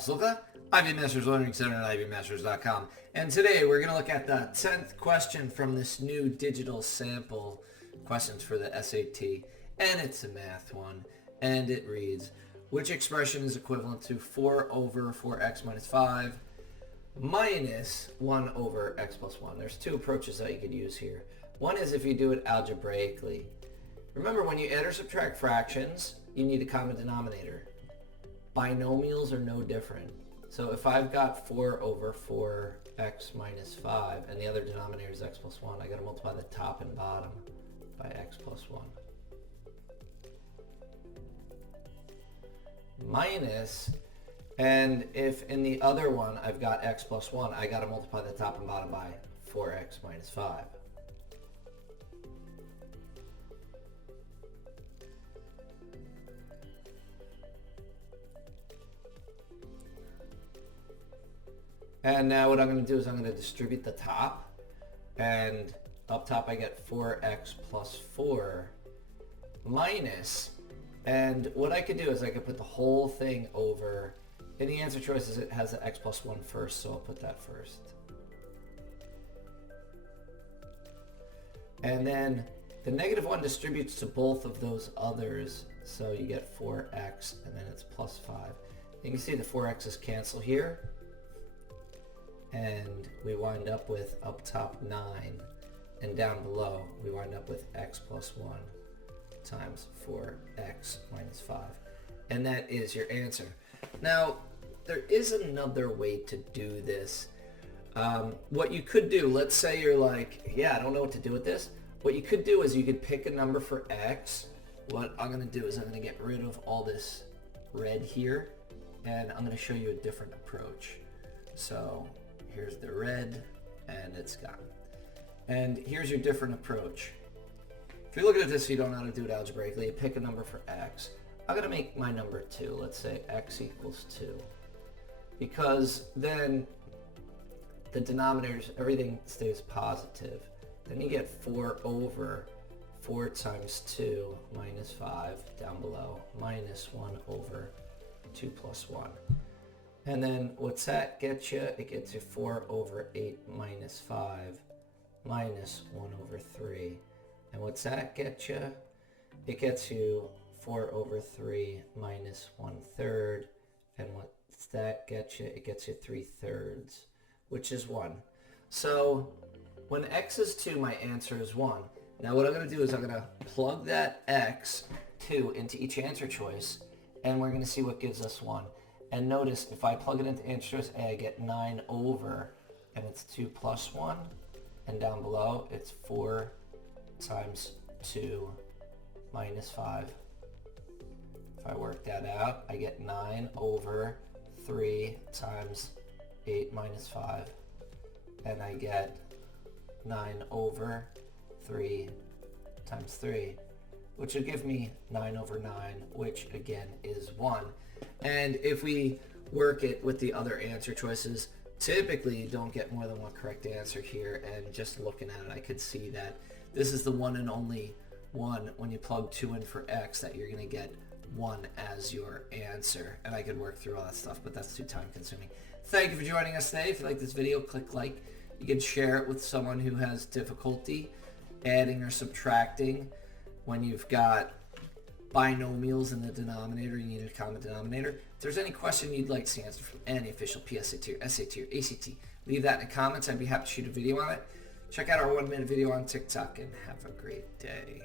Obsluga, Ivy Masters Learning Center at ivymasters.com. And today we're going to look at the 10th question from this new digital sample questions for the SAT. And it's a math one. And it reads, which expression is equivalent to 4 over 4x minus 5 minus 1 over x plus 1? There's two approaches that you could use here. One is if you do it algebraically. Remember, when you add or subtract fractions, you need a common denominator. Binomials are no different. So if I've got 4 over 4x minus 5 and the other denominator is x plus 1, I got to multiply the top and bottom by x plus 1. Minus, and if in the other one I've got x plus 1, I got to multiply the top and bottom by 4x minus 5. And now what I'm going to do is I'm going to distribute the top, and up top I get 4x plus 4 minus, and what I could do is I could put the whole thing over, in the answer choices it has the x plus 1 first, so I'll put that first. And then the negative 1 distributes to both of those others, so you get 4x and then it's plus 5. You can see the 4x's cancel here, and we wind up with up top 9, and down below we wind up with x plus 1 times 4x minus 5. And that is your answer. Now, there is another way to do this. What you could do, let's say you're like, yeah, I don't know what to do with this. What you could do is you could pick a number for x. What I'm going to do is I'm going to get rid of all this red here, and I'm going to show you a different approach. So here's the red, and it's gone. And here's your different approach. If you're looking at this, you don't know how to do it algebraically. You pick a number for x. I'm going to make my number 2. Let's say x equals 2. Because then the denominators, everything stays positive. Then you get 4 over 4 times 2 minus 5 down below, minus 1 over 2 plus 1. And then what's that get you? It gets you 4 over 8 minus 5 minus 1 over 3. And what's that get you? It gets you 4 over 3 minus 1/3. And what's that get you? It gets you 3/3, which is 1. So when x is 2, my answer is 1. Now what I'm going to do is I'm going to plug that x, 2, into each answer choice, and we're going to see what gives us 1. And notice, if I plug it into answer choice A, I get 9 over, and it's 2 plus 1. And down below, it's 4 times 2 minus 5. If I work that out, I get 9 over 3 times 8 minus 5. And I get 9 over 3 times 3, which will give me 9 over 9, which again is 1. And if we work it with the other answer choices, typically you don't get more than one correct answer here, and just looking at it I could see that this is the one and only one when you plug 2 in for x that you're going to get 1 as your answer. And I could work through all that stuff, but that's too time consuming. Thank you for joining us today. If you like this video, click like. You can share it with someone who has difficulty adding or subtracting when you've got binomials in the denominator. You need a common denominator. If there's any question you'd like to see answered from any official PSAT or SAT or ACT, leave that in the comments. I'd be happy to shoot a video on it. Check out our 1-minute video on TikTok, and have a great day.